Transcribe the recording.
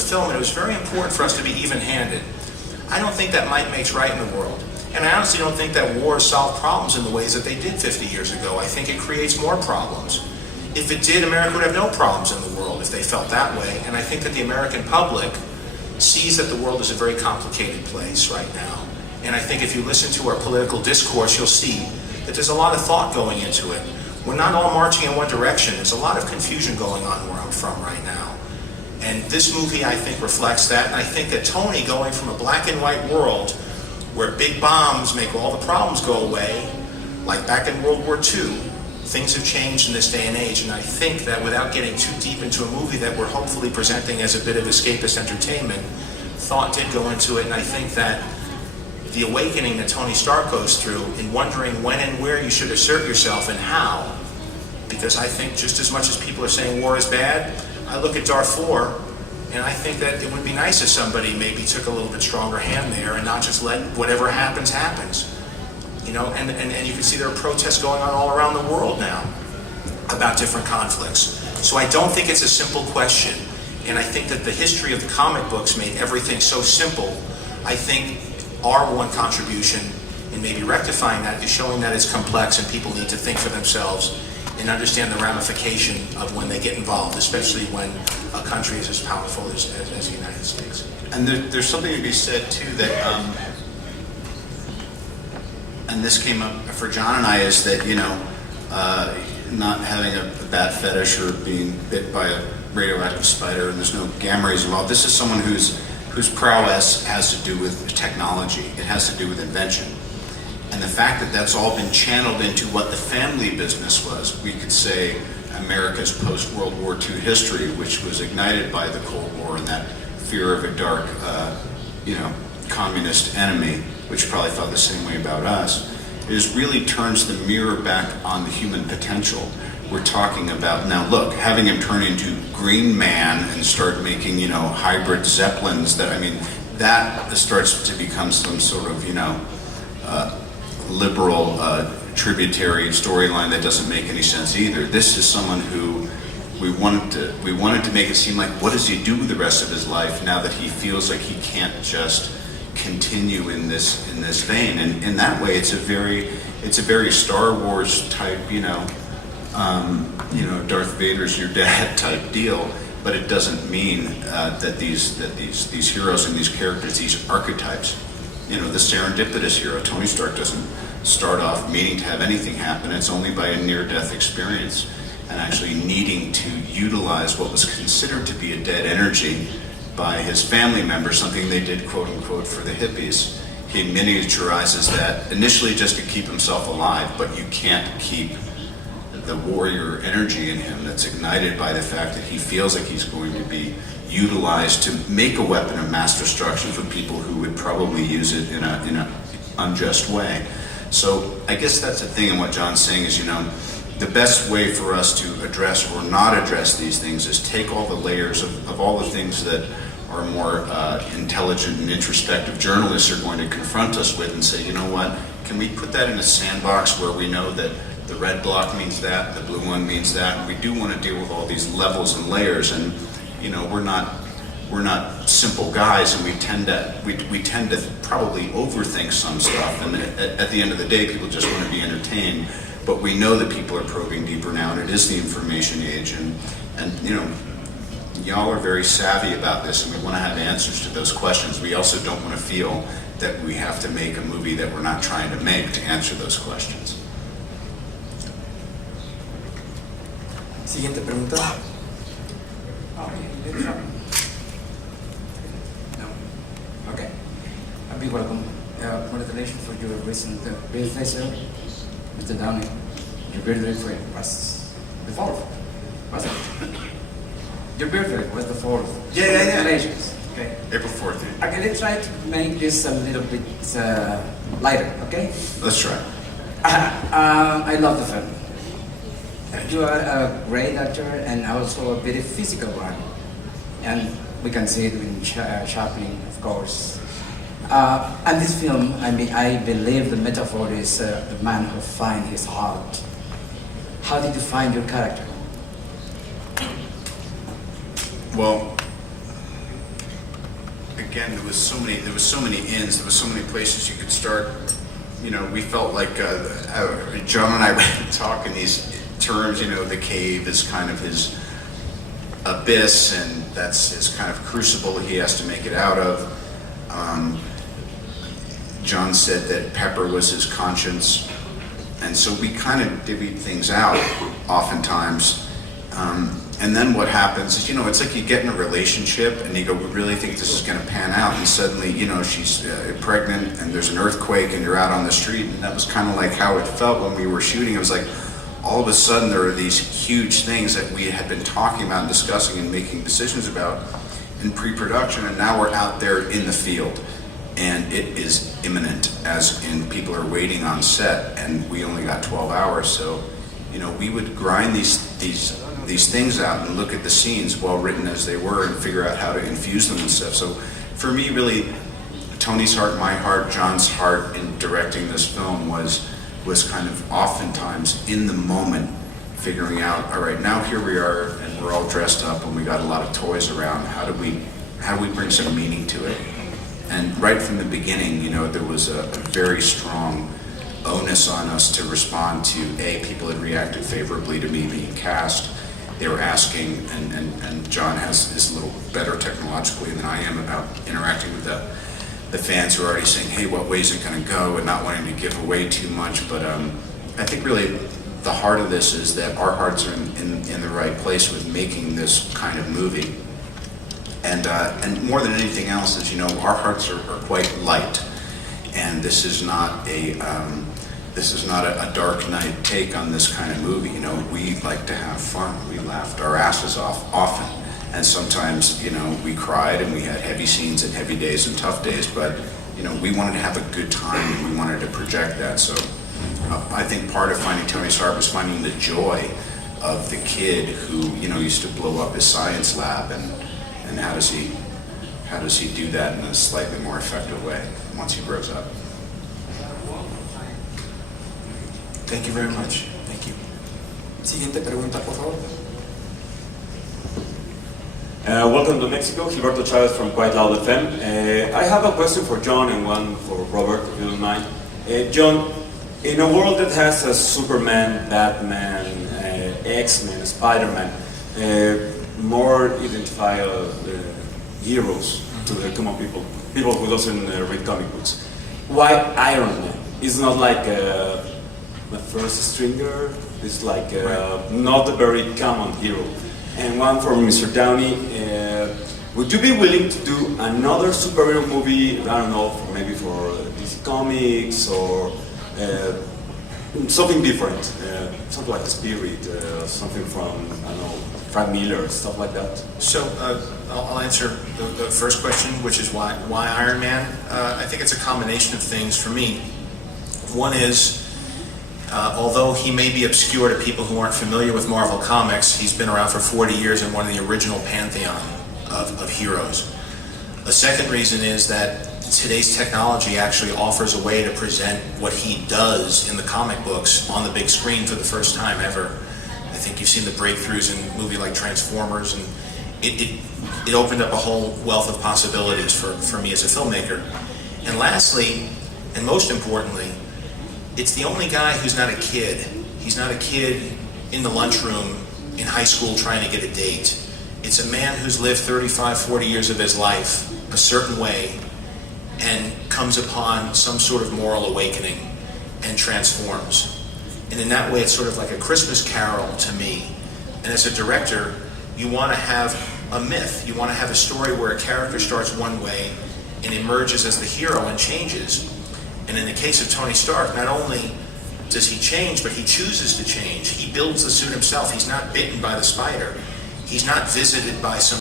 the film, and it was very important for us to be even-handed. I don't think that might makes right in the world. And I honestly don't think that wars solve problems in the ways that they did 50 years ago. I think it creates more problems. If it did, America would have no problems in the world if they felt that way. And I think that the American public sees that the world is a very complicated place right now. And I think if you listen to our political discourse, you'll see that there's a lot of thought going into it. We're not all marching in one direction. There's a lot of confusion going on where I'm from right now. And this movie, I think, reflects that. And I think that Tony, going from a black and white world where big bombs make all the problems go away, like back in World War II, things have changed in this day and age. And I think that without getting too deep into a movie that we're hopefully presenting as a bit of escapist entertainment, thought did go into it. And I think that the awakening that Tony Stark goes through in wondering when and where you should assert yourself and how, because I think just as much as people are saying war is bad, I look at Darfur and I think that it would be nice if somebody maybe took a little bit stronger hand there and not just let whatever happens, happens. You know, and you can see there are protests going on all around the world now about different conflicts. So I don't think it's a simple question. And I think that the history of the comic books made everything so simple. I think our one contribution in maybe rectifying that is showing that it's complex and people need to think for themselves and understand the ramification of when they get involved, especially when a country is as powerful as the United States. And there's something to be said too that, and this came up for John and I, is that, you know, not having a bat fetish or being bit by a radioactive spider, and there's no gamma rays involved. This is someone whose prowess has to do with technology. It has to do with invention. And the fact that that's all been channeled into what the family business was, we could say America's post-World War II history, which was ignited by the Cold War and that fear of a dark, you know, communist enemy, which probably thought the same way about us, is really turns the mirror back on the human potential. We're talking about, now look, having him turn into Green Man and start making, you know, hybrid Zeppelins, that, I mean, that starts to become some sort of, you know, liberal tributary storyline that doesn't make any sense either. This is someone who we wanted to make it seem like, what does he do the rest of his life now that he feels like he can't just continue in this vein? And in that way, it's a very Star Wars type, you know, Darth Vader's your dad type deal. But it doesn't mean that these heroes and these characters, these archetypes, you know, the serendipitous hero, Tony Stark, doesn't start off meaning to have anything happen. It's only by a near-death experience and actually needing to utilize what was considered to be a dead energy by his family members, something they did, quote-unquote, for the hippies. He miniaturizes that initially just to keep himself alive, but you can't keep the warrior energy in him that's ignited by the fact that he feels like he's going to be utilized to make a weapon of mass destruction for people who would probably use it in an unjust way. So I guess that's the thing, and what John's saying is, you know, the best way for us to address or not address these things is take all the layers of all the things that our more intelligent and introspective journalists are going to confront us with and say, you know what, can we put that in a sandbox where we know that the red block means that, the blue one means that, and we do want to deal with all these levels and layers, and you know, we're not simple guys, and we tend to probably overthink some stuff, and at the end of the day, people just want to be entertained. But we know that people are probing deeper now, and it is the information age, and you know, y'all are very savvy about this, and we want to have answers to those questions. We also don't want to feel that we have to make a movie that we're not trying to make to answer those questions. Siguiente pregunta. No. Okay. A big welcome. Congratulations for your recent birthday, sir, Mr. Downey. Your birthday was the 4th, wasn't it? Your birthday was the 4th. Yeah. Congratulations. Okay. April 4th. Yeah. Okay, let's try to make this a little bit lighter, okay? Let's try. I love the film. You are a great actor and also a very physical one. And we can see it in shopping, of course. And this film, I mean, I believe the metaphor is the man who finds his heart. How did you find your character? Well, again, there was so many ends, there was so many places you could start. You know, we felt like John and I would talk in these terms. You know, the cave is kind of his abyss, and that's his kind of crucible he has to make it out of. John said that Pepper was his conscience, and so we kind of divvied things out oftentimes. And then what happens is, you know, it's like you get in a relationship and you go, we really think this is going to pan out, and suddenly, you know, she's pregnant and there's an earthquake and you're out on the street, and that was kind of like how it felt when we were shooting. It was like all of a sudden there are these huge things that we had been talking about and discussing and making decisions about in pre-production, and now we're out there in the field and it is imminent, as in people are waiting on set, and we only got 12 hours. So, you know, we would grind these things out and look at the scenes, well written as they were, and figure out how to infuse them and stuff. So for me, really, Tony's heart, my heart, John's heart in directing this film was kind of oftentimes in the moment, figuring out, all right, now here we are and we're all dressed up and we got a lot of toys around. How do we bring some meaning to it? And right from the beginning, you know, there was a very strong onus on us to respond to, people had reacted favorably to me being cast. They were asking, and John is a little better technologically than I am about interacting with the fans who are already saying, hey, what way is it going to go, and not wanting to give away too much. But I think really the heart of this is that our hearts are in the right place with making this kind of movie. And more than anything else is, you know, our hearts are quite light, and this is not a dark night take on this kind of movie. You know, we like to have fun. We laughed our asses off often, and sometimes, you know, we cried and we had heavy scenes and heavy days and tough days, but, you know, we wanted to have a good time and we wanted to project that. So I think part of finding Tony's heart was finding the joy of the kid who, you know, used to blow up his science lab, and how does he do that in a slightly more effective way once he grows up. Thank you very much. Thank you. Siguiente pregunta, por favor. Welcome to Mexico, Gilberto Chavez from Quite Loud FM. I have a question for John and one for Robert, if you don't mind. John, in a world that has a Superman, Batman, X-Men, Spider-Man, more identifiable heroes to the common people who doesn't read comic books, why Iron Man? It's not like the first stringer, it's like not a very common hero. And one for Mr. Downey, would you be willing to do another superhero movie, I don't know, maybe for DC Comics or something different, something like Spirit, something from, I don't know, Frank Miller, stuff like that? So I'll answer the first question, which is why Iron Man. I think it's a combination of things for me. One is, although he may be obscure to people who aren't familiar with Marvel Comics, he's been around for 40 years and one of the original pantheon of heroes. A second reason is that today's technology actually offers a way to present what he does in the comic books on the big screen for the first time ever. I think you've seen the breakthroughs in a movie like Transformers, and it opened up a whole wealth of possibilities for me as a filmmaker. And lastly, and most importantly, it's the only guy who's not a kid. He's not a kid in the lunchroom in high school trying to get a date. It's a man who's lived 35, 40 years of his life a certain way and comes upon some sort of moral awakening and transforms. And in that way, it's sort of like a Christmas carol to me. And as a director, you want to have a myth. You want to have a story where a character starts one way and emerges as the hero and changes. And in the case of Tony Stark, not only does he change, but he chooses to change. He builds the suit himself. He's not bitten by the spider. He's not visited by some